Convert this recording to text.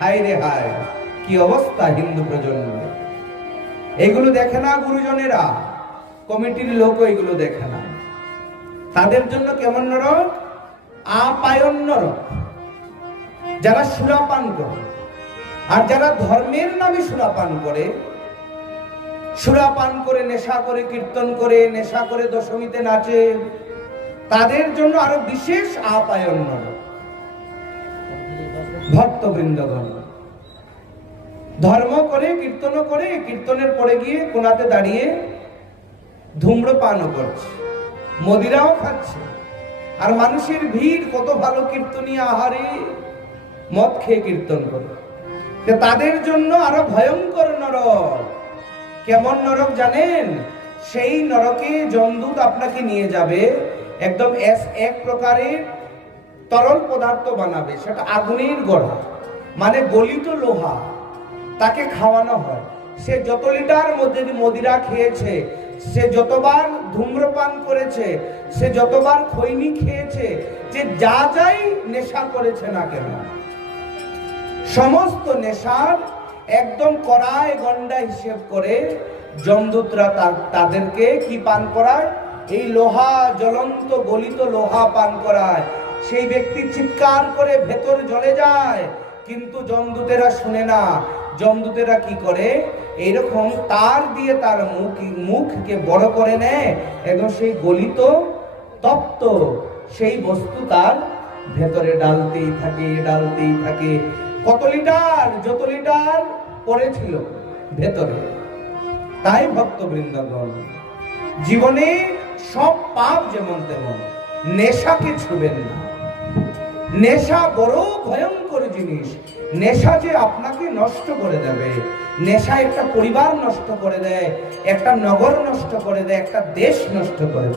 হায় রে হায়, কি অবস্থা হিন্দু প্রজন্মের। এগুলো দেখে না গুরুজনেরা, কমিটির লোক এগুলো দেখে না। তাদের জন্য কেমন নরক? আপায়ন নরক। যারা সুরাপান করে, আর যারা ধর্মের নামে সুরাপান করে, সুরাপান করে, নেশা করে, কীর্তন করে, নেশা করে দশমীতে নাচে, তাদের জন্য আরো বিশেষ আপায়ন নরক। ভক্তবৃন্দগণ ধর্ম করে, কীর্তন করে, কীর্তনের পরে গিয়ে কোনাতে দাঁড়িয়ে ধূম্রপানও করছে, মদিরাও খাচ্ছে, আর মানুষের ভিড়, কত ভালো কীর্তনীয়, আহারে মদ খেয়ে কীর্তন করে। তাদের জন্য আরো ভয়ঙ্কর নরক। কেমন নরক জানেন? সেই নরকে যমদূত আপনাকে নিয়ে যাবে, একদম এক প্রকারের তরল পদার্থ বানাবে, সেটা আগুনের গড়া, মানে গলিত লোহা, তাকে খাওয়ানো হয়। সে যত লিটার মদিরা খেয়েছে, সে যতবার ধূম্রপান করেছে, সে যতবার খৈনি খেয়েছে, যে যা যাই নেশা করেছে না কেন, সমস্ত নেশার একদম কড়ায় গন্ডা হিসেব করে যমদূতরা তাদেরকে কি পান করায়? এই লোহা, জ্বলন্ত গলিত লোহা পান করায়। সেই ব্যক্তি চিৎকার করে ভেতর জ্বলে যায়, কিন্তু যমদূতেরা শুনে না। যমদূতেরা কি করে? এইরকম তার দিয়ে তার মুখকে বড় করে নেয়, এবং সেই গলিত তপ্ত সেই বস্তু তার ভেতরে ডালতেই থাকে, ডালতেই থাকে। কত লিটার, যত লিটার পড়েছিল ভেতরে। তাই ভক্তবৃন্দগণ, জীবনে সব পাপ যেমন তেমন, নেশাকে ছুবেন না। নেশা বড় ভয়ঙ্কর জিনিস। নেশা যে আপনাকে নষ্ট করে দেবে। নেশা একটা পরিবার নষ্ট করে দেয়, একটা নগর নষ্ট করে দেয়, একটা দেশ নষ্ট করে দেয়।